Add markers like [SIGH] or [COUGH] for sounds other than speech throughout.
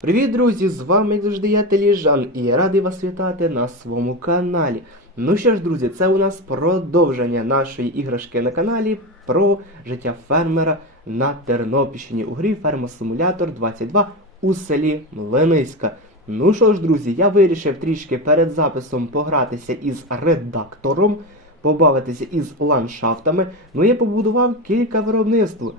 Привіт, друзі! З вами, як завжди, я Теліжан, і я радий вас вітати на своєму каналі. Ну що ж, друзі, це у нас продовження нашої іграшки на каналі про життя фермера на Тернопільщині у грі Ферма Симулятор 22 у селі Млиниська. Ну що ж, друзі, я вирішив трішки перед записом погратися із редактором, побавитися із ландшафтами. Ну я побудував кілька виробництв.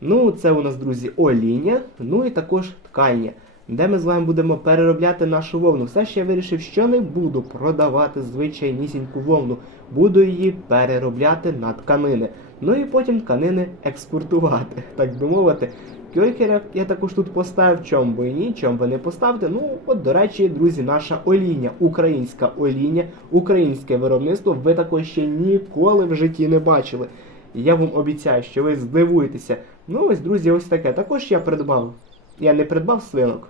Ну, це у нас, друзі, оління, ну і також ткання, де ми з вами будемо переробляти нашу вовну. Все ще я вирішив, що не буду продавати звичайнісіньку вовну, буду її переробляти на тканини. Ну і потім тканини експортувати, [LAUGHS] так би мовити. Кьолькера я також тут поставив, чом би і ні, чом би не поставити. Ну, от, до речі, друзі, наша оління, українська оління, українське виробництво, ви також ще ніколи в житті не бачили. Я вам обіцяю, що ви здивуєтеся. Ну ось, друзі, ось таке. Також я придбав. Я не придбав свинок.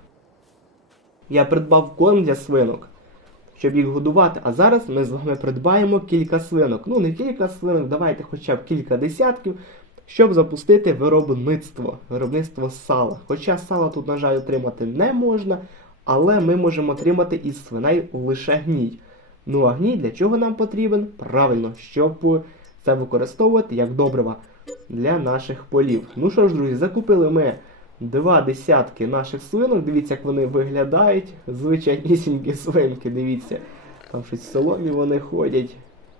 Я придбав корм для свинок, щоб їх годувати. А зараз ми з вами придбаємо кілька свинок. Ну, не кілька свинок, давайте хоча б кілька десятків, щоб запустити виробництво. Виробництво сала. Хоча сала тут, на жаль, отримати не можна, але ми можемо отримати із свиней лише гній. Ну а гній для чого нам потрібен? Правильно, щоб це використовувати як добрива для наших полів. Ну що ж, друзі, закупили ми два десятки наших свинок. Дивіться, як вони виглядають. Звичайнісінькі свинки, дивіться. Там щось в соломі вони ходять,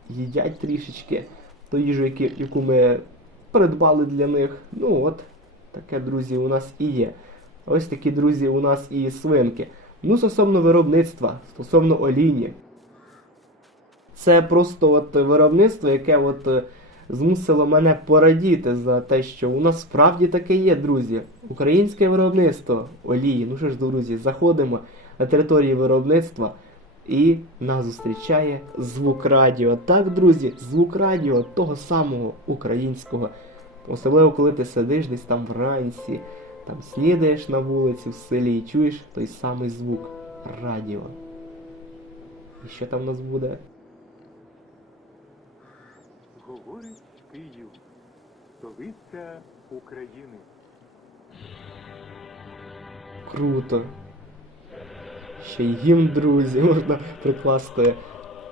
їдять трішечки ту їжу, яку ми придбали для них. Ну от, таке, друзі, у нас і є. Ось такі, друзі, у нас і свинки. Ну, стосовно виробництва, стосовно олійні. Це просто от виробництво, яке от е, змусило мене порадіти за те, що у нас справді таке є, друзі. Українське виробництво олії. Ну що ж, друзі, заходимо на територію виробництва і нас зустрічає звук радіо. Так, друзі, звук радіо того самого українського. Особливо, коли ти сидиш десь там вранці, там снідаєш на вулиці в селі і чуєш той самий звук радіо. І що там у нас буде? Говорить Київ, столиця України. Круто. Ще й гімн, друзі, можна прикласти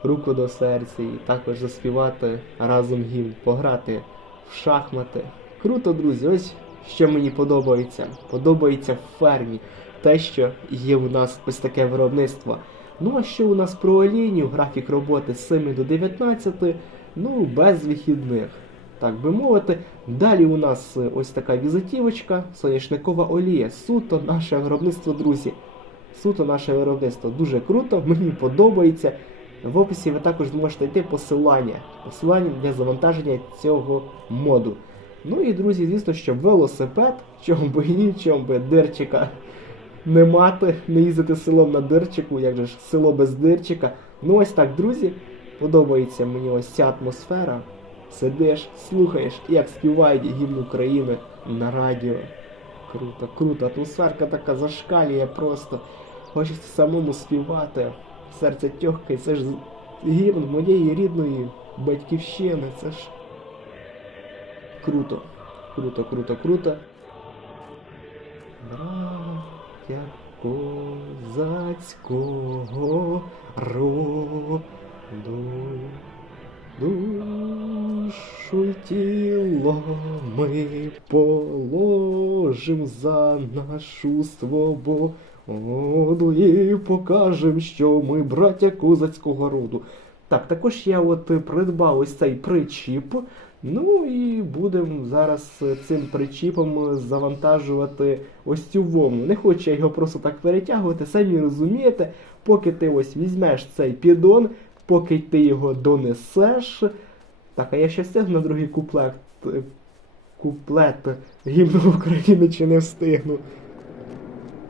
руку до серця і також заспівати разом гімн, пограти в шахмати. Круто, друзі, ось що мені подобається. Подобається в фермі. Те, що є у нас ось таке виробництво. Ну а що у нас про олійню, графік роботи з 7 до 19, ну без вихідних. Так би мовити, далі у нас е, ось така візитівочка, соняшникова олія. Суто наше виробництво, друзі. Суто наше виробництво. Дуже круто, мені подобається. В описі ви також зможете йти посилання. Посилання для завантаження цього моду. Ну і друзі, звісно, що велосипед, чому би і ні, чому би дирчика не мати, не їздити селом на дирчику, як же ж село без дирчика. Ну ось так, друзі, подобається мені ось ця атмосфера. Сидиш, слухаєш, як співають гімн України на радіо. Круто, круто. Атмосферка така зашкалює просто. Хочеться самому співати. Серце тьохкає, це ж гімн моєї рідної батьківщини. Це ж круто. Круто, круто, круто. Браття козацького роду. Душу й тіло ми положим за нашу свободу і покажем, що ми браття козацького роду. Так, також я от придбав ось цей причіп. Ну і будемо зараз цим причіпом завантажувати ось цю вовну. Не хочу я його просто так перетягувати, самі розумієте, поки ти ось візьмеш цей піддон, поки ти його донесеш. Так, а я ще встигну на другий куплет. Куплет гімну України чи не встигну.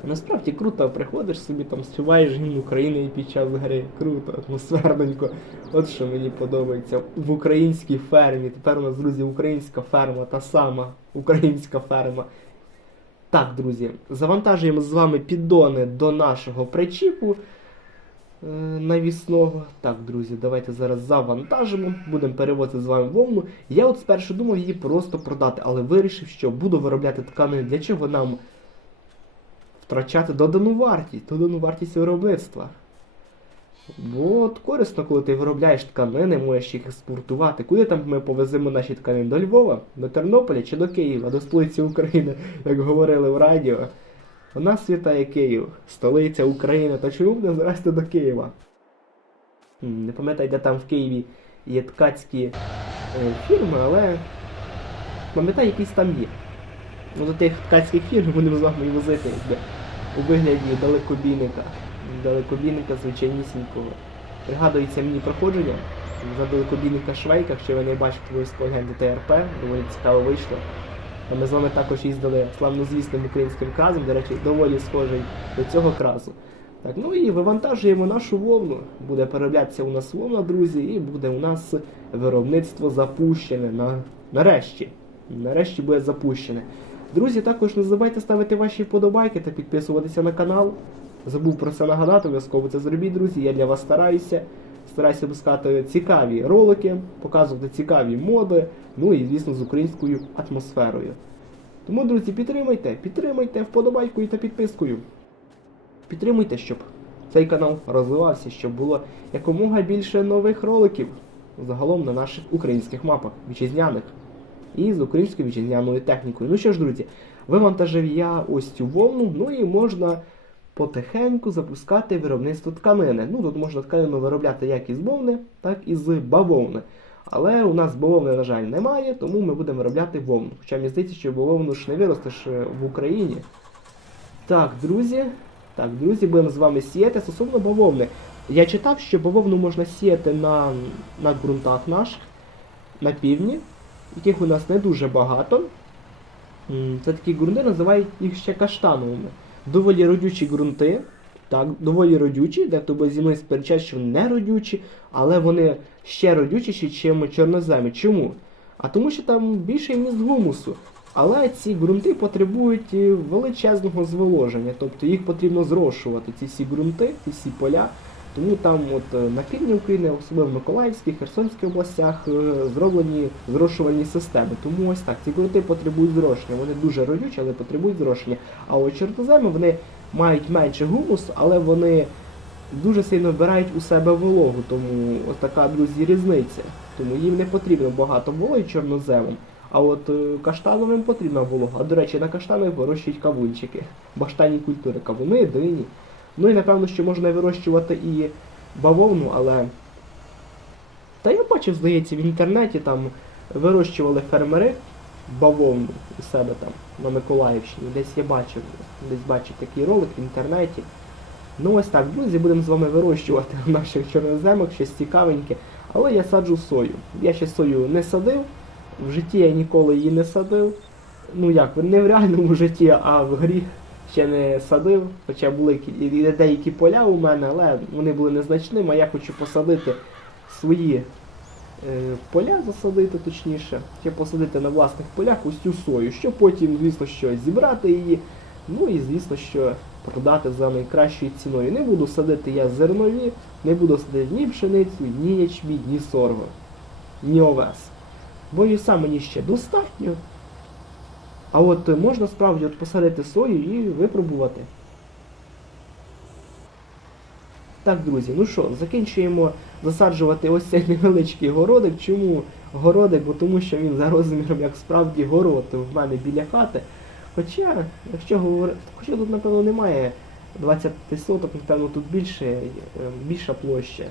Насправді круто, приходиш собі там, співаєш гімн України під час гри. Круто, атмосферненько. От що мені подобається в українській фермі. Тепер у нас, друзі, українська ферма, та сама українська ферма. Так, друзі, завантажуємо з вами піддони до нашого причіпу навісного. Так, друзі, давайте зараз завантажимо. Будемо перевозити з вами вовну. Я от спершу думав її просто продати, але вирішив, що буду виробляти тканини. Для чого нам втрачати додану вартість, додану вартість виробництва. Бо от корисно, коли ти виробляєш тканини, можеш їх експортувати. Куди там ми повеземо наші тканини? До Львова, до Тернополя чи до Києва, до столиці України, як говорили в радіо. У нас світає Київ, столиця України, та чому б не зрасти до Києва? Не пам'ятаю, де там в Києві є ткацькі е, фірми, але пам'ятаю, якісь там є. Ну, до тих ткацьких фірм будемо з вами возити якби, у вигляді далекобійника. Далекобійника звичайнісінького. Пригадується мені проходження за далекобійника Швейка, що ви не бачите обов'язково гляньте ТРП, доволі цікаво вийшло. А ми з вами також їздили славнозвісним українським кразом, до речі, доволі схожий до цього кразу. Так, ну і вивантажуємо нашу вовну. Буде перероблятися у нас вовна, друзі, і буде у нас виробництво запущене на... нарешті. Нарешті буде запущене. Друзі, також не забувайте ставити ваші вподобайки та підписуватися на канал. Забув про це нагадати, обов'язково це зробіть, друзі. Я для вас стараюся. Стараюся випускати цікаві ролики, показувати цікаві моди, ну і, звісно, з українською атмосферою. Тому, друзі, підтримайте, підтримайте вподобайкою та підпискою. Підтримуйте, щоб цей канал розвивався, щоб було якомога більше нових роликів загалом на наших українських мапах, вітчизняних і з українською вітчизняною технікою. Ну що ж, друзі, вивантажив я ось цю вовну, ну і можна потихеньку запускати виробництво тканини. Ну тут можна тканину виробляти як із вовни, так і з бавовни. Але у нас бавовни, на жаль, немає, тому ми будемо виробляти вовну. Хоча мені здається, що бавовну ж не виростеш е, в Україні. Так, друзі. Так, друзі, будемо з вами сіяти стосовно бавовни. Я читав, що бавовну можна сіяти на, на ґрунтах наших, на півдні, яких у нас не дуже багато. Це такі ґрунти, називають їх ще каштановими. Доволі родючі ґрунти. Так, доволі родючі, дехто тобі зі мною сперечать, що не родючі, але вони ще родючіші, чим чорноземи. Чому? А тому що там більше міст гумусу. Але ці ґрунти потребують е, величезного зволоження, тобто їх потрібно зрошувати, ці всі ґрунти, ці всі поля. Тому там от е, на півдні України, особливо в Миколаївській, Херсонській областях, е, зроблені зрошувальні системи. Тому ось так, ці ґрунти потребують зрошення. Вони дуже родючі, але потребують зрошення. А от чорноземи вони мають менше гумусу, але вони дуже сильно вбирають у себе вологу. Тому ось така, друзі, різниця. Тому їм не потрібно багато вологи чорноземам. А от е, каштановим потрібна волога. А до речі, на каштанових вирощують кавунчики, баштанні культури, кавуни, дині. Ну і напевно, що можна вирощувати і бавовну, але. Та я бачив, здається, в інтернеті там вирощували фермери бавовну у себе там на Миколаївщині. Десь я бачив, десь бачив такий ролик в інтернеті. Ну ось так, друзі, будемо з вами вирощувати в наших чорноземах щось цікавеньке. Але я саджу сою. Я ще сою не садив. В житті я ніколи її не садив. Ну як, не в реальному житті, а в грі ще не садив. Хоча були деякі поля у мене, але вони були незначними, а я хочу посадити свої е, поля, засадити точніше, ще посадити на власних полях ось цю сою, щоб потім, звісно, що зібрати її. Ну і звісно, що продати за найкращою ціною. Не буду садити я зернові, не буду садити ні пшеницю, ні ячмінь, ні сорго, ні овес. Бо і сам мені ще достатньо. А от е, можна справді от посадити сою і випробувати. Так, друзі, ну що, закінчуємо засаджувати ось цей [LAUGHS] невеличкий городик. Чому городик? Бо тому що він за розміром як справді город в мене біля хати. Хоча, якщо говорити, хоча тут, напевно, немає 20 соток, напевно, тут більше, е, більша площа.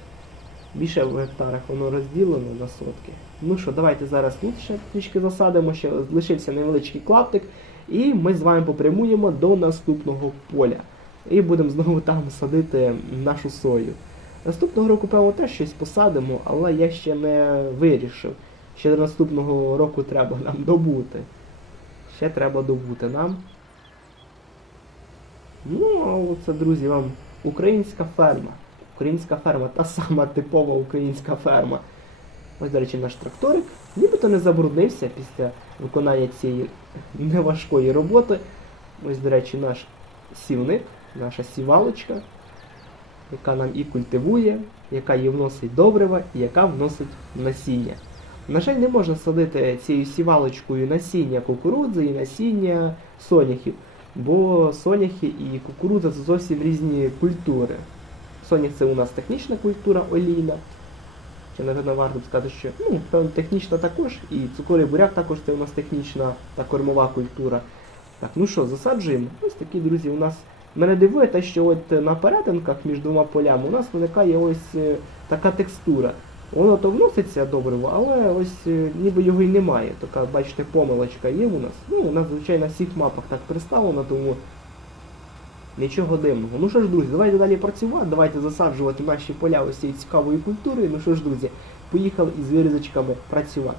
Більше в гектарах воно розділено на сотки. Ну що, давайте зараз тут ще трішки засадимо, ще лишився невеличкий клаптик, і ми з вами попрямуємо до наступного поля. І будемо знову там садити нашу сою. Наступного року, певно, теж щось посадимо, але я ще не вирішив. Ще до наступного року треба нам добути. Ще треба добути нам. Ну, а оце, друзі, вам українська ферма. Українська ферма, та сама типова українська ферма. Ось, до речі, наш тракторик нібито не забруднився після виконання цієї неважкої роботи. Ось, до речі, наш сівник, наша сівалочка, яка нам і культивує, яка і вносить добрива, і яка вносить насіння. На жаль, не можна садити цією сівалочкою насіння кукурудзи і насіння соняхів. бо соняхи і кукурудза це зовсім різні культури. Сонях це у нас технічна культура олійна. Чи напевно варто сказати, що ну, певно, технічна також, і цукровий буряк також це у нас технічна та кормова культура. Так, ну що, засаджуємо. Ось такі, друзі, у нас. Мене дивує те, що от на перетинках між двома полями у нас виникає ось е, така текстура. Воно то вноситься добриво, але ось е, ніби його й немає. Така, бачите, помилочка є у нас. Ну, у нас, звичайно, на всіх мапах так представлено, тому нічого дивного. Ну що ж, друзі, давайте далі працювати, давайте засаджувати наші поля ось цієї цікавої культури. Ну що ж, друзі, поїхали із вирізочками працювати.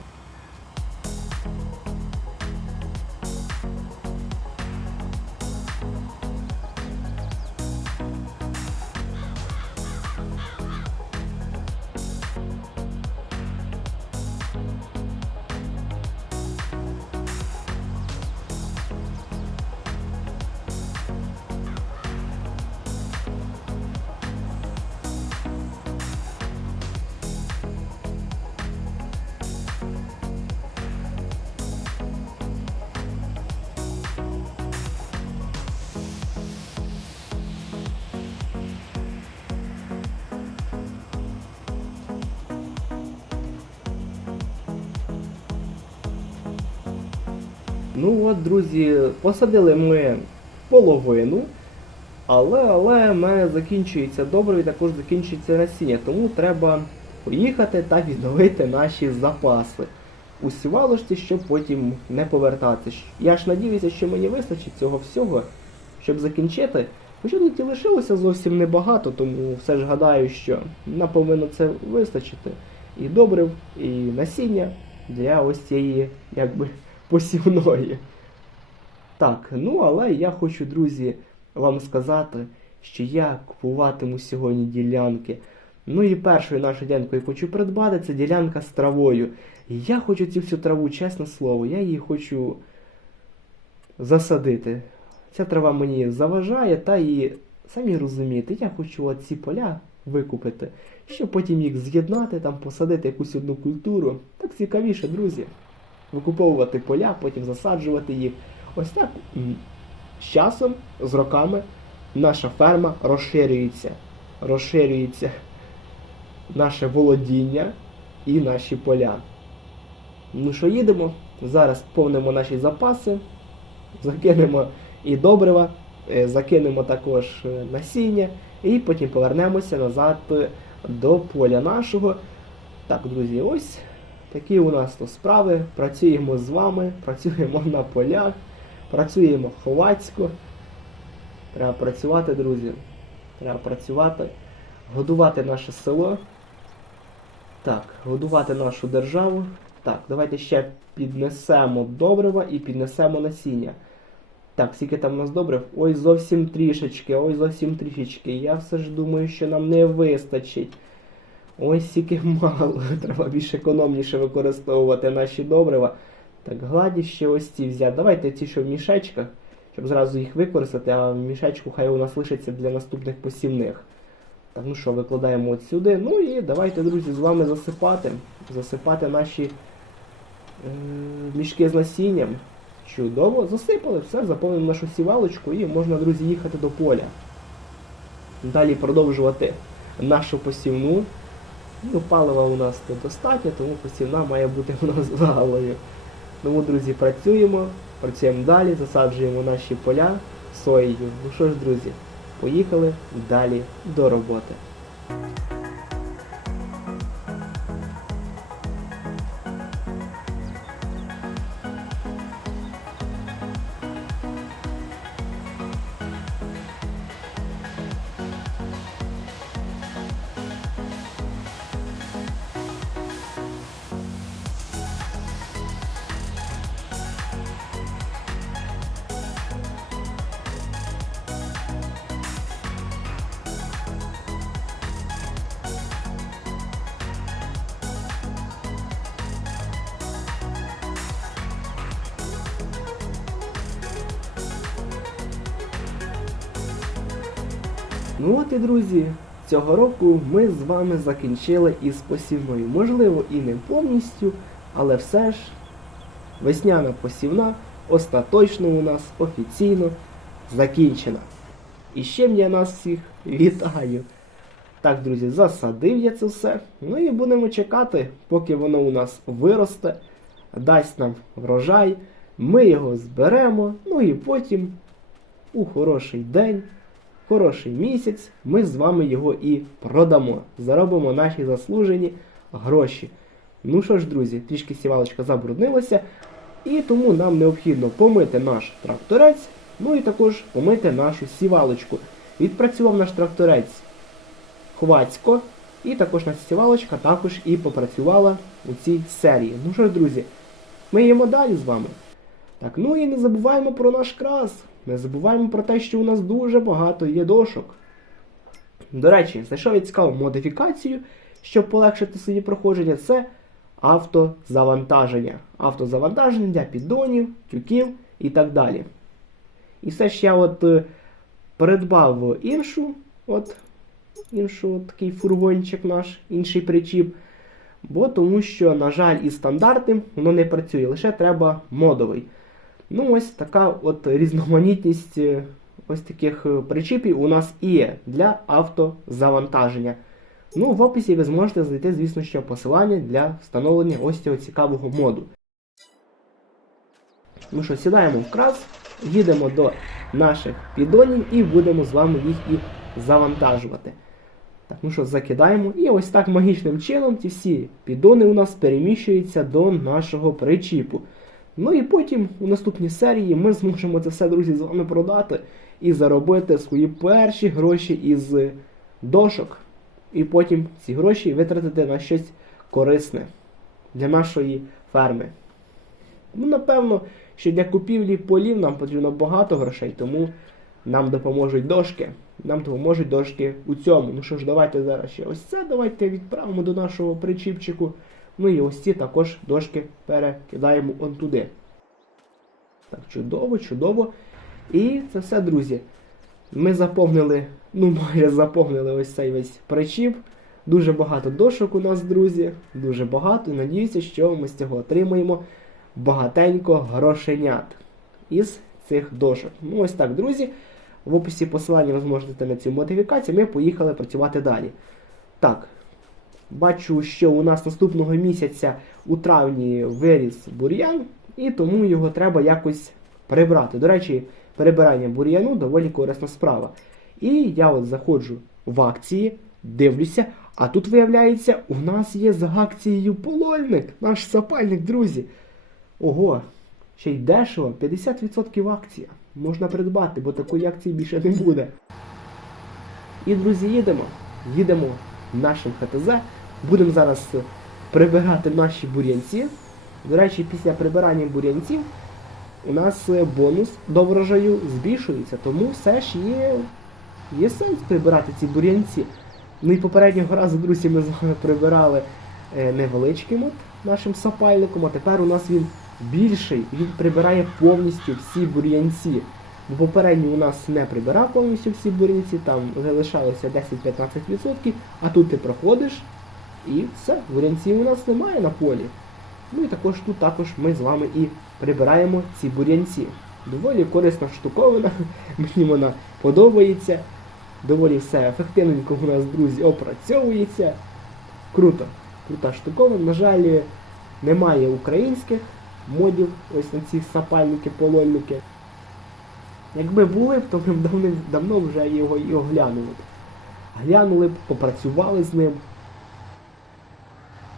Ну от, друзі, посадили ми половину, але, але в мене закінчується добре і також закінчується насіння, тому треба поїхати та відновити наші запаси у сівалочці, щоб потім не повертатися. Я ж надіюся, що мені вистачить цього всього, щоб закінчити. Хоча тут і лишилося зовсім небагато, тому все ж гадаю, що нам повинно це вистачити. І добрив, і насіння для ось цієї, якби посівної. Так, ну але я хочу, друзі, вам сказати, що я купуватиму сьогодні ділянки. Ну і першою нашою ділянкою хочу придбати це ділянка з травою. Я хочу цю всю траву, чесне слово, я її хочу засадити. Ця трава мені заважає, та і самі розумієте, я хочу оці поля викупити, щоб потім їх з'єднати, там посадити якусь одну культуру. Так цікавіше, друзі викуповувати поля, потім засаджувати їх. Ось так з часом, з роками, наша ферма розширюється. Розширюється наше володіння і наші поля. Ну що, їдемо? Зараз повнимо наші запаси, закинемо і добрива, е, закинемо також е, насіння, і потім повернемося назад е, до поля нашого. Так, друзі, ось Такі у нас то справи. Працюємо з вами, працюємо на полях, працюємо ховацько. Треба працювати, друзі. Треба працювати, годувати наше село. Так, годувати нашу державу. Так, давайте ще піднесемо добрива і піднесемо насіння. Так, скільки там у нас добрив? Ой, зовсім трішечки, ой, зовсім трішечки. Я все ж думаю, що нам не вистачить. Ой, стільки мало. [LAUGHS] Треба більш економніше використовувати наші добрива. Так, гладі ще ось ці взяти. Давайте ці, що в мішечках, щоб зразу їх використати, а в мішечку хай у нас лишиться для наступних посівних. Так, ну що, викладаємо от сюди. Ну і давайте, друзі, з вами засипати. Засипати наші е, мішки з насінням. Чудово, засипали, все, заповнимо нашу сівалочку і можна, друзі, їхати до поля. Далі продовжувати нашу посівну. Ну, палива у нас недостатньо, тому посівна має бути у нас валою. Тому, друзі, працюємо, працюємо далі, засаджуємо наші поля соєю. Ну що ж, друзі, поїхали далі до роботи. Друзі, цього року ми з вами закінчили із посівною. Можливо, і не повністю, але все ж весняна посівна остаточно у нас офіційно закінчена. І ще я нас всіх вітаю. Так, друзі, засадив я це все. Ну і будемо чекати, поки воно у нас виросте, дасть нам врожай. Ми його зберемо, ну і потім у хороший день, хороший місяць, ми з вами його і продамо. Заробимо наші заслужені гроші. Ну що ж, друзі, трішки сівалочка забруднилася, і тому нам необхідно помити наш тракторець, ну і також помити нашу сівалочку. Відпрацював наш тракторець хвацько, і також наша сівалочка також і попрацювала у цій серії. Ну що ж, друзі, ми їмо далі з вами. Так, ну і не забуваємо про наш крас. Не забуваємо про те, що у нас дуже багато є дошок. До речі, знайшов я цікаву модифікацію, щоб полегшити собі проходження, це автозавантаження. Автозавантаження для піддонів, тюків і так далі. І все ж я от е, придбав іншу, от, іншу от такий фургончик наш, інший причіп. Бо тому що, на жаль, із стандартним воно не працює, лише треба модовий. Ну, ось така от різноманітність е, ось таких е, причіпів у нас і є для автозавантаження. Ну, в описі ви зможете знайти, звісно, що посилання для встановлення ось цього цікавого моду. Ну що, сідаємо в крас, їдемо до наших піддонів і будемо з вами їх і завантажувати. Так, ну що, закидаємо. І ось так магічним чином ті всі піддони у нас переміщуються до нашого причіпу. Ну і потім у наступній серії ми зможемо це все, друзі, з вами продати і заробити свої перші гроші із дошок. І потім ці гроші витратити на щось корисне для нашої ферми. Ну, напевно, що для купівлі полів нам потрібно багато грошей, тому нам допоможуть дошки. Нам допоможуть дошки у цьому. Ну що ж, давайте зараз ще ось це давайте відправимо до нашого причіпчику. Ну і ось ці також дошки перекидаємо он туди. Так, чудово, чудово. І це все, друзі. Ми заповнили, ну майже заповнили ось цей весь причіп. Дуже багато дошок у нас, друзі. Дуже багато. І надіюся, що ми з цього отримаємо багатенько грошенят із цих дошок. Ну ось так, друзі. В описі посилання ви зможете на цю модифікацію. Ми поїхали працювати далі. Так, бачу, що у нас наступного місяця у травні виріс бур'ян, і тому його треба якось прибрати. До речі, перебирання бур'яну доволі корисна справа. І я от заходжу в акції, дивлюся, а тут виявляється, у нас є з акцією полольник, наш сапальник, друзі. Ого, ще й дешево, 50% акція. Можна придбати, бо такої акції більше не буде. І, друзі, їдемо. Їдемо нашим ХТЗ. Будемо зараз прибирати наші бур'янці. До речі, після прибирання бур'янців у нас бонус до врожаю збільшується, тому все ж є, є сенс прибирати ці бур'янці. Ну і попереднього разу, друзі, ми з вами прибирали е, невеличким от нашим сапальником, а тепер у нас він більший, він прибирає повністю всі бур'янці. Бо попередній у нас не прибирав повністю всі бур'янці, там залишалося 10-15%, а тут ти проходиш і все, бур'янців у нас немає на полі. Ну і також тут також ми з вами і прибираємо ці бур'янці. Доволі корисна штуковина, [LAUGHS] мені вона подобається. Доволі все ефективненько у нас, друзі, опрацьовується. Круто, крута штуковина. На жаль, немає українських модів ось на ці сапальники, полольники. Якби були б, то ми б давно, вже його і оглянули б. Глянули б, попрацювали з ним.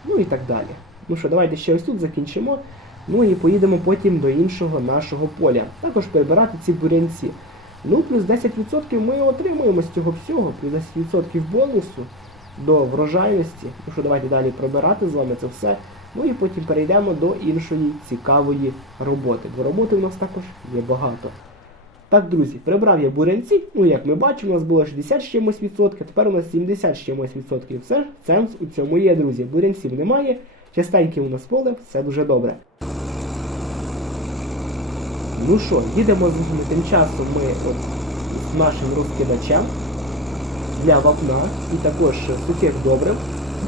Ну і так далі. Ну що, давайте ще ось тут закінчимо. Ну і поїдемо потім до іншого нашого поля. Також перебирати ці бурянці. Ну, плюс 10% ми отримуємо з цього всього, плюс 10% бонусу до врожайності. Ну що, давайте далі пробирати з вами це все. Ну і потім перейдемо до іншої цікавої роботи. Бо роботи у нас також є багато. Так, друзі, прибрав я бурянці. Ну, як ми бачимо, у нас було 60 з чимось відсотків, тепер у нас 70 з чимось відсотків. Все сенс у цьому є, друзі. Бурянців немає, частеньке у нас поле, все дуже добре. Ну що, їдемо з тим часом ми от з нашим розкидачем для вапна і також сухих добрив.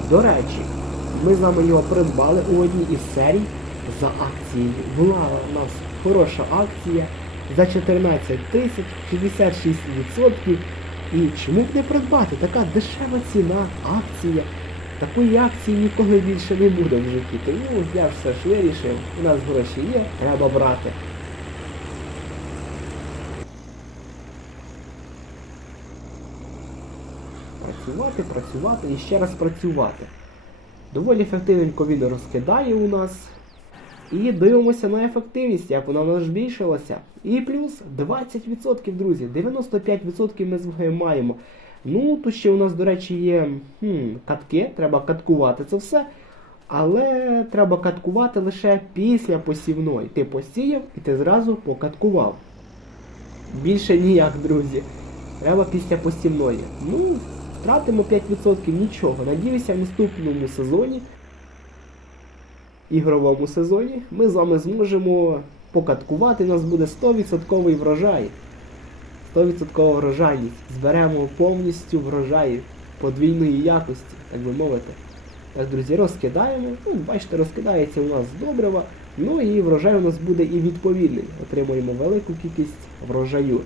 До речі, ми з вами його придбали у одній із серій за акцією. Була у нас хороша акція. За 14 тисяч 66%. І чому б не придбати? Така дешева ціна, акція. Такої акції ніколи більше не буде в житті. Тому я все ж вирішив, у нас гроші є, треба брати. Працювати, працювати і ще раз працювати. Доволі ефективненько він розкидає у нас. І дивимося на ефективність, як вона в нас збільшилася. І плюс 20%, друзі. 95% ми з маємо. Ну, тут ще у нас, до речі, є хм, катки, треба каткувати це все. Але треба каткувати лише після посівної. Ти посіяв і ти зразу покаткував. Більше ніяк, друзі. Треба після посівної. Ну, втратимо 5% нічого. Надіюся, в наступному сезоні, ігровому сезоні, ми з вами зможемо покаткувати. У нас буде 100% врожай. 100% врожайність. Зберемо повністю врожай подвійної якості, так би мовити. Так, друзі, розкидаємо. Ну, бачите, розкидається у нас добрива. Ну і врожай у нас буде і відповідний. Отримуємо велику кількість врожаю.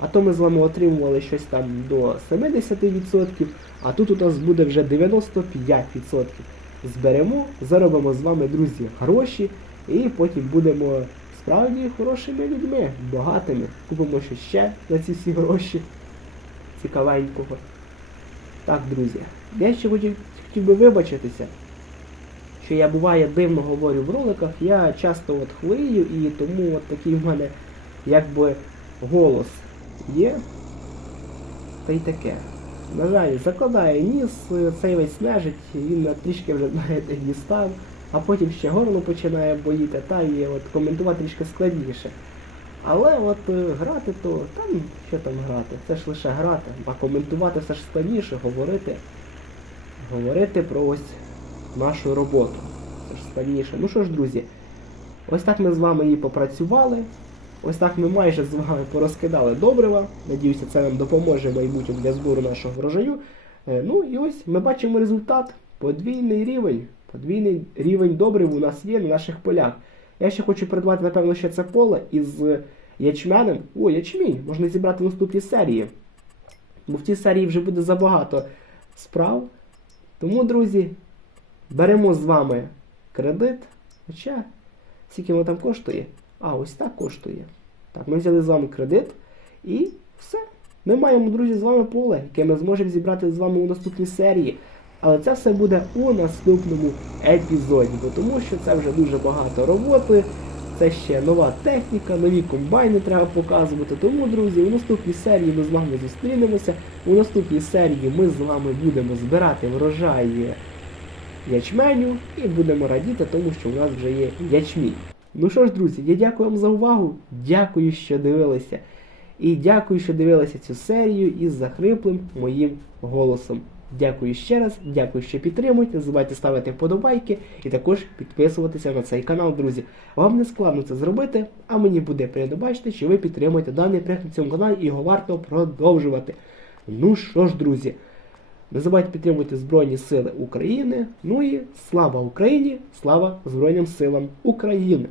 А то ми з вами отримували щось там до 70%, а тут у нас буде вже 95%. Зберемо, заробимо з вами, друзі, гроші, і потім будемо справді хорошими людьми, багатими. Купимо щось ще за ці всі гроші цікавенького. Так, друзі, я ще хотів, хотів би вибачитися, що я буває дивно говорю в роликах, я часто от хвилюю і тому от такий в мене якби голос є. Та й таке. На жаль, закладає ніс, цей весь нежить, він на трішки вже знаєте дістав, а потім ще горло починає боліти, та і от коментувати трішки складніше. Але от е, грати то, там що там грати, це ж лише грати, а коментувати все ж складніше, говорити, говорити про ось нашу роботу. Це ж складніше. Ну що ж, друзі, ось так ми з вами і попрацювали. Ось так ми майже з вами порозкидали добрива. Надіюся, це нам допоможе в майбутньому для збору нашого врожаю. Е, Ну і ось ми бачимо результат. Подвійний рівень. Подвійний рівень добрив у нас є на наших полях. Я ще хочу придбати, напевно, ще це поле із ячменем. О, ячмінь! Можна зібрати в наступній серії. Бо в тій серії вже буде забагато справ. Тому, друзі, беремо з вами кредит. Хоча, скільки воно там коштує? А, ось так коштує. Так, ми взяли з вами кредит і все. Ми маємо, друзі, з вами поле, яке ми зможемо зібрати з вами у наступній серії. Але це все буде у наступному епізоді, бо тому що це вже дуже багато роботи, це ще нова техніка, нові комбайни треба показувати. Тому, друзі, у наступній серії ми з вами зустрінемося. У наступній серії ми з вами будемо збирати врожай ячменю і будемо радіти, тому що у нас вже є ячмінь. Ну що ж, друзі, я дякую вам за увагу. Дякую, що дивилися. І дякую, що дивилися цю серію із захриплим моїм голосом. Дякую ще раз, дякую, що підтримуєте. Не забувайте ставити вподобайки і також підписуватися на цей канал, друзі. Вам не складно це зробити, а мені буде приємно бачити, що ви підтримуєте даний проект на цьому каналі і його варто продовжувати. Ну що ж, друзі, не забувайте підтримувати Збройні Сили України. Ну і слава Україні! Слава Збройним силам України!